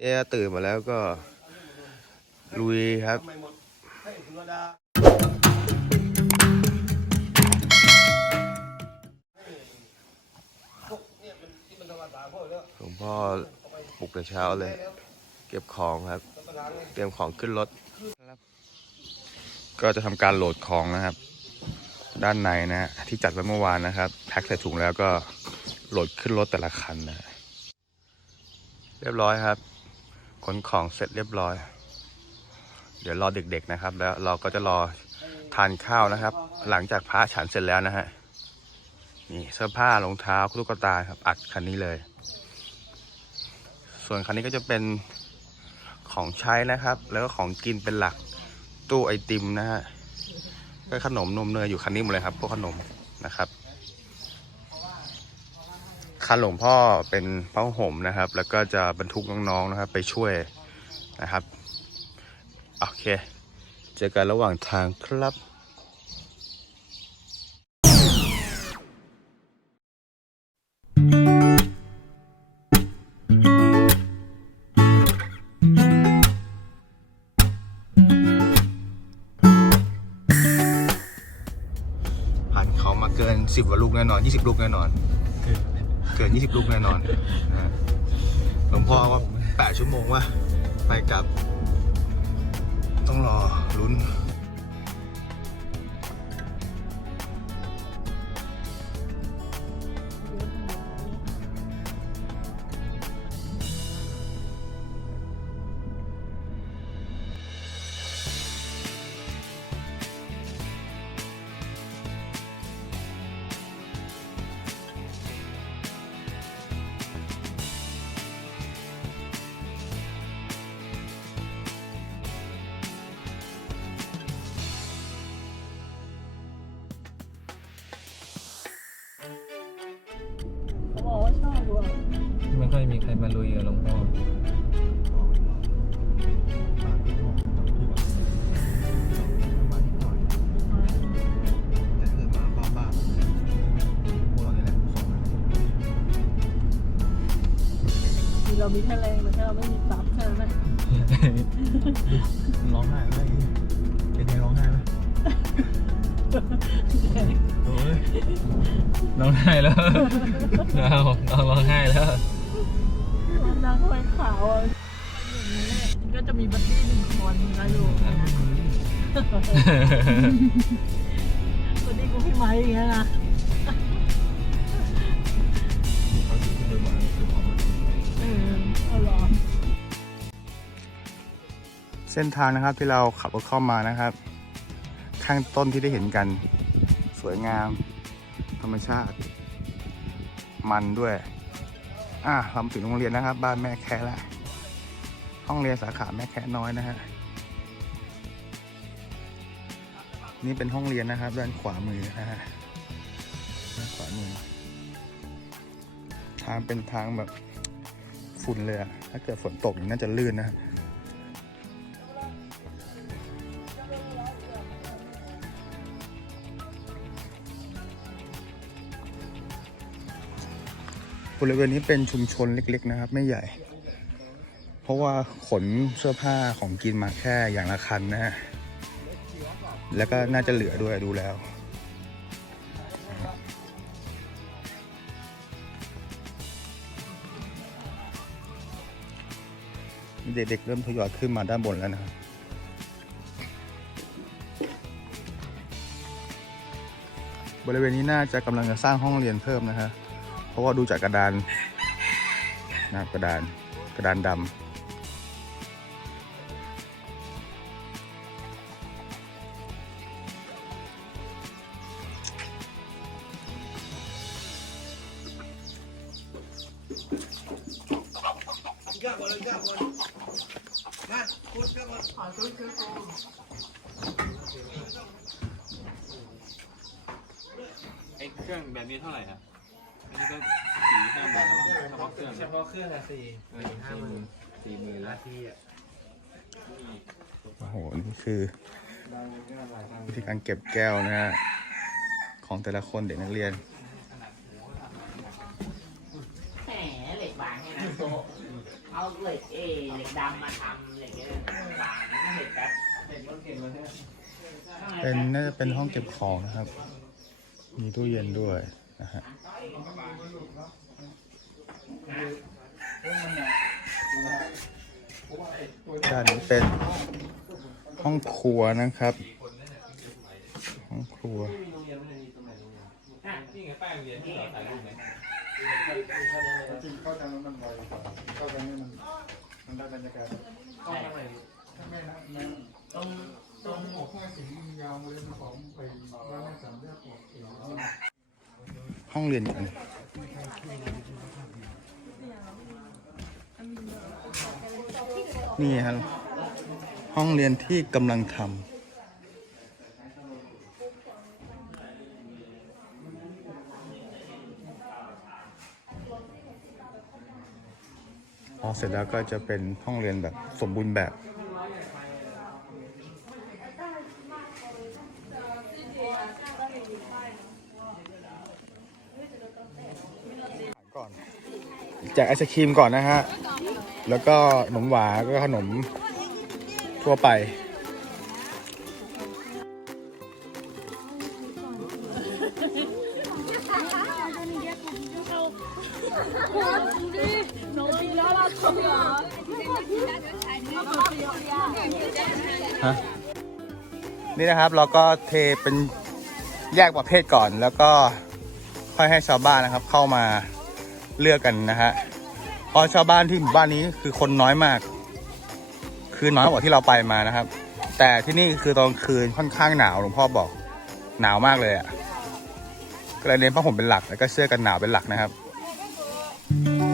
เอ๊ตื่นมาแล้วก็ลุยครับหลวงพ่อปลุกแต่เช้าเลย เก็บของครับ เตรียมของขึ้นรถ ก็จะทำการโหลดของนะครับ ด้านในนะ ที่จัดไว้เมื่อวานนะครับ แพ็คใส่ถุงแล้วก็โหลดขึ้นรถแต่ละคันนะ เรียบร้อยครับ ขนของเสร็จเรียบร้อย เดี๋ยวรอเด็กๆนะครับ แล้วเราก็จะรอทานข้าวนะครับ หลังจากพระฉันเสร็จแล้วนะฮะนี่เสื้อผ้ารองเท้าลูกตาครับ อัดคันนี้เลย ส่วนคันนี้ก็จะเป็นของใช้นะครับ แล้วก็ของกินเป็นหลักตู้ไอติมนะฮะก็ขนมนมเนยอยู่คันนี้หมดเลยครับ พวกขนมนะครับ คันหลวงพ่อเป็นผ้าห่มนะครับ แล้วก็จะบรรทุกน้องๆนะครับ ไปช่วยนะครับ โอเค เจอกันระหว่างทางครับผ่านเขามาเกินสิบกว่าลูกแน่นอนยี่สิบลูกแน่นอน เกินยี่สิบลูกแน่นอนนะฮะหลวงพ่อว่าแปดชั่วโมงว่า ไปกลับ ต้องรอลุ้น ชอบว่ะไม่ค่อยมีใครมาลุยกับหลวงพ่อมีเรามีแค่แรงแต่แค่เราไม่มีซับแค่นั้นแหละร้องไห้ไหมเป็นไง ร้องไห้แล้วเอาเอาร้องไห้แล้วมันนางคอยขาวอะอย่างนี้แหละก็จะมีบัดดี้หนึ่งคนนะอยู่บัดดี้กูพี่ไม้อย่างเงี้ยนะเออเอาเหรอเส้นทางนะครับที่เราขับรถเข้ามานะครับ ข้างต้นที่ได้เห็นกัน สวยงาม ธรรมชาติ มันด้วย อะเราถึงโรงเรียนนะครับ บ้านแม่แค่แล้วห้องเรียนสาขาแม่แค่น้อยนะฮะนี่เป็นห้องเรียนนะครับ ด้านขวามือนะฮะด้านขวามือทางเป็นทางแบบฝุ่นเลยอะถ้าเกิดฝนตกนี่น่าจะลื่นนะ บริเวณนี้เป็นชุมชนเล็กๆนะครับ ไม่ใหญ่ เพราะว่าขนเสื้อผ้าของกินมาแค่อย่างละคันนะฮะแล้วก็น่าจะเหลือด้วยดูแล้วเด็กๆเริ่มทยอยขึ้นมาด้านบนแล้วนะครับบริเวณนี้น่าจะกำลังจะสร้างห้องเรียนเพิ่มนะฮะ เพราะว่าดูจากกระดานนะครับกระดานกระดานดำไอ้เครื่องแบบนี้เท่าไหร่อะ อันนี้ก็สี่ห้าหมื่นเฉพาะเครื่องเฉพาะเครื่องอะสี่เออสี่หมื่นสี่หมื่นละทีอะโอ้โห นี่คือวิธีการเก็บแก้วนะฮะของแต่ละคนเด็กนักเรียน แหมเหล็กบางไงนะโตเอาเหล็กเอเหล็กดำมาทำเหล็กเนี่ยต่างๆเหล็กแบบเหล็กมันเก่งเลยเนี่ยเป็นน่าจะเป็นห้องเก็บของนะครับ มีตู้เย็นด้วยนะฮะ ด้านนี้เป็นห้องครัวนะครับ ห้องครัวนี่ไงป้ายโรงเรียนที่เราถ่ายรูปไหมเข้าทางนั้นมันบ่อยกว่าเข้าทางนี้มันมันได้บรรยากผ้าไม่นะนะตรงตรงออกข้างสียาวเลยมันของไปบ้านแม่สามแยกออกเอง ห้องเรียนกันนี่ครับห้องเรียนที่กำลังทำพอเสร็จแล้วก็จะเป็นห้องเรียนแบบสมบูรณ์แบบ แจกไอศครีมก่อนนะฮะ แล้วก็ขนมหวานก็ขนมทั่วไป ฮะ นี่นะครับเราก็เทเป็นแยกประเภทก่อน แล้วก็ค่อยให้ชาวบ้านนะครับเข้ามา เลือกกันนะฮะเพราะชาวบ้านที่หมู่บ้านนี้คือคนน้อยมาก คือน้อยกว่าที่เราไปมานะครับ แต่ที่นี่คือตอนคืนค่อนข้างหนาวหลวงพ่อบอกหนาวมากเลยอะ่ะก็เลยเน้นผ้าห่มเป็นหลักแล้วก็เสื้อกันหนาวเป็นหลักนะครับเส้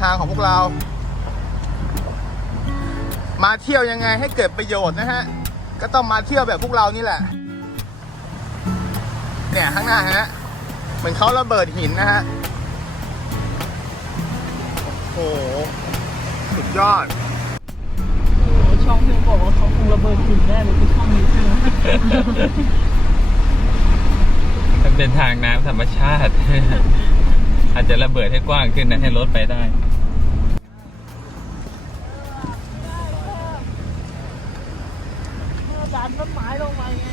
ทางของพวกเรา มาเที่ยวยังไงให้เกิดประโยชน์นะฮะ ก็ต้องมาเที่ยวแบบพวกเรานี่แหละ เนี่ยข้างหน้าฮะ เหมือนเขาระเบิดหินนะฮะ โอ้โห สุดยอดโอ้โหช่องที่บอกว่าเขาคงระเบิดหินแน่เลยคือช่องนี้ใช่ไหมมันเป็นทางน้ำธรรมชาติ อาจจะระเบิดให้กว้างขึ้นนะให้รถไปได้ดันต้นไม้ลงมาไง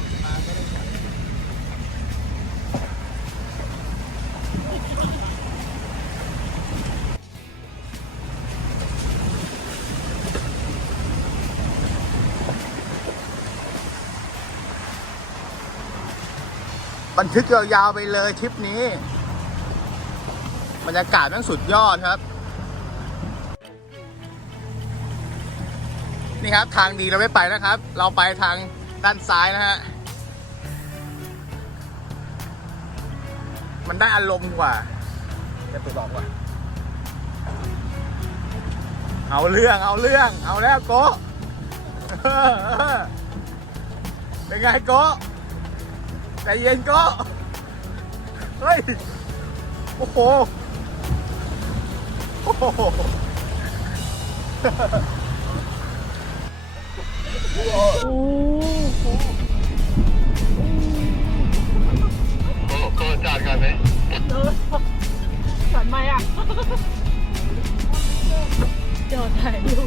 บันทึกยาวๆไปเลยทริปนี้ บรรยากาศแมันสุดยอดครับ นี่ครับทางดีเราไม่ไปนะครับ เราไปทางด้านซ้ายนะฮะ มันได้อารมณ์กว่าจะไปบอกว่าเอาเรื่องเอาเรื่อง เอาแล้วโกเป็นไงโกะใจเย็นก็เฮ้ย โอ้โห โอ้โหโอ้โหก็จัดกันไหมเออสันไหมอะเดี๋ยวถ่ายดู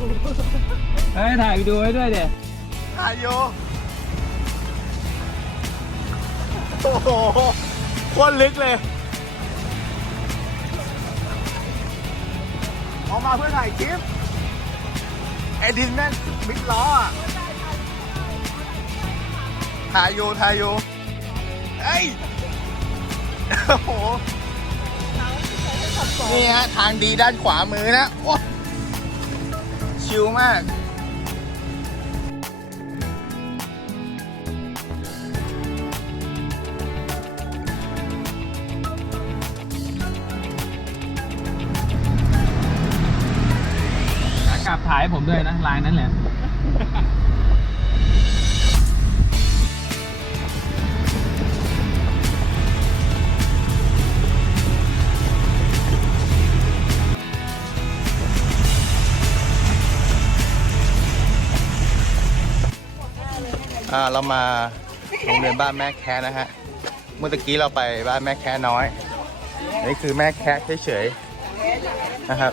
เฮ้ยถ่ายวิดีโอไว้ด้วยเดี๋ยอายุโอ้โหโคตรลึกเลย ออกมาเพื่อถ่ายคลิปไอ้ดินแม่งมิดล้ออะถ่ายอยู่ถ่ายอยู่เอ้ยโอ้โหนี่ฮะทางดีด้านขวามือนะโอ้ชิลมาก ขายให้ผมด้วยนะลายนั้นแหละอ่าเรามาโรงเรียนบ้านแม่แค่นะฮะ เมื่อกี้เราไปบ้านแม่แค่น้อย นี่คือแม่แค่เฉยๆนะครับ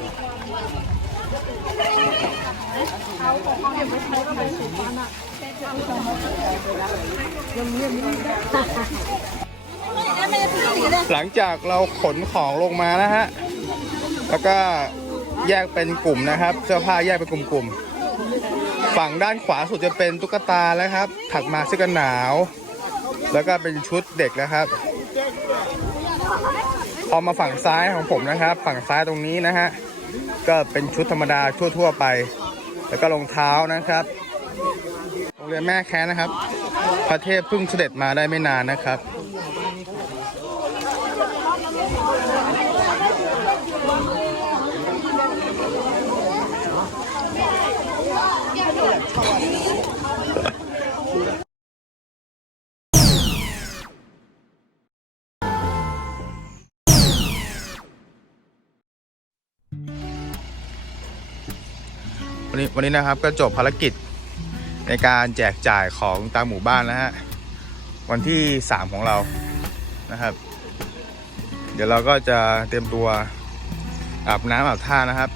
หลังจากเราขนของลงมานะฮะ แล้วก็แยกเป็นกลุ่มนะครับ เสื้อผ้าแยกเป็นกลุ่มๆ ฝั่งด้านขวาสุดจะเป็นตุ๊กตาแล้วครับ ถัดมาเสื้อกันหนาว แล้วก็เป็นชุดเด็กนะครับ พอมาฝั่งซ้ายของผมนะครับ ฝั่งซ้ายตรงนี้นะฮะ ก็เป็นชุดธรรมดาทั่ว ๆ ไป แล้วก็รองเท้านะครับ โรงเรียนแม่แค้นะครับ พระเทพเพิ่งเสด็จมาได้ไม่นานนะครับ วันนี้วันนี้นะครับก็จบภารกิจในการแจกจ่ายของตามหมู่บ้านแล้วฮะวันที่ 3 ของเรานะครับ เดี๋ยวเราก็จะเตรียมตัวอาบน้ำอาบท่านะครับ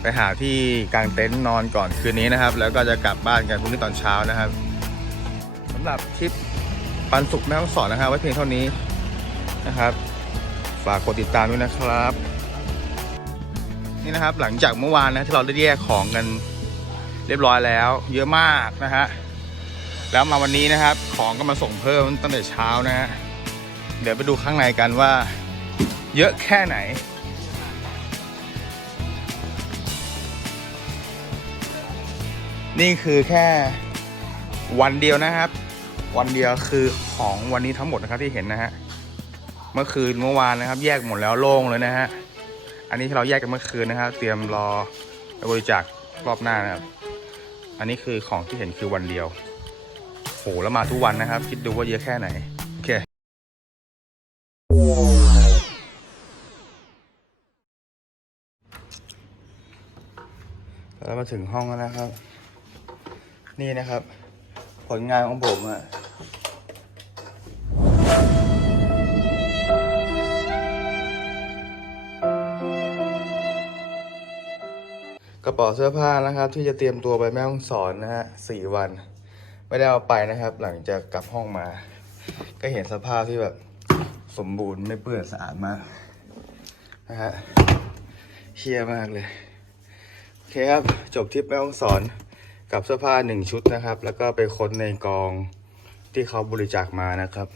ไปหาที่กางเต็นท์นอนก่อนคืนนี้นะครับ แล้วก็จะกลับบ้านกันพรุ่งนี้ตอนเช้านะครับสำหรับคลิปปันสุกแม่ห้องสอนนะครับ ไว้เพียงเท่านี้นะครับ ฝากกดติดตามด้วยนะครับ นี่นะครับ หลังจากเมื่อวานนะที่เราได้แยกของกันเรียบร้อยแล้ว เยอะมากนะฮะแล้วมาวันนี้นะครับ ของก็มาส่งเพิ่มตั้งแต่เช้านะฮะเดี๋ยวไปดูข้างในกันว่า เยอะแค่ไหนนี่คือแค่วันเดียวนะครับ วันเดียวคือของวันนี้ทั้งหมดนะครับที่เห็นนะฮะเมื่อคืนเมื่อวานนะครับ แยกหมดแล้วโล่งเลยนะฮะ อันนี้ที่เราแยกกันเมื่อคืนนะครับ เตรียมรอไปบริจาครอบหน้านะครับ อันนี้คือของที่เห็นคือวันเดียวโหแล้วมาทุกวันนะครับ คิดดูว่าเยอะแค่ไหน โอเคแล้วมาถึงห้องแล้วนะครับ นี่นะครับ ผลงานของผมอะ เป๋าเสื้อผ้านะครับ ที่จะเตรียมตัวไปแม่ห้องสอนนะฮะสี่วัน ไม่ได้เอาไปนะครับ หลังจากกลับห้องมา ก็เห็นสภาพที่แบบสมบูรณ์ไม่เปื้อนสะอาดมากนะฮะเชียมากเลยโอเคครับจบทริปแม่ห้องสอนกับเสื้อผ้าหนึ่งชุดนะครับ แล้วก็ไปค้นในกองที่เขาบริจาคมานะครับ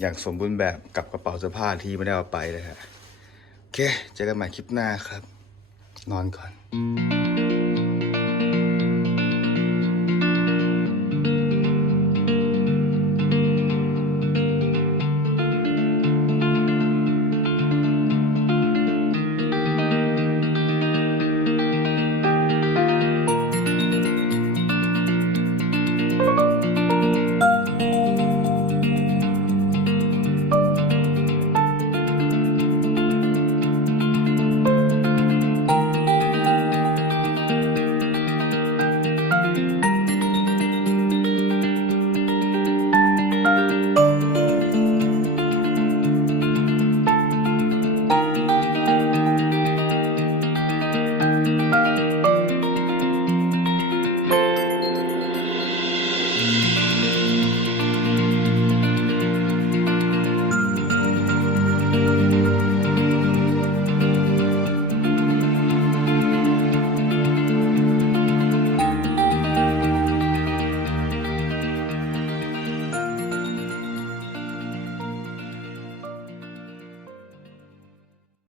อย่างสมบูรณ์แบบกับกระเป๋าเสื้อผ้าที่ไม่ได้เอาไปเลยฮะโอเคเจอกันใหม่คลิปหน้าครับ นอนก่อน Thank you.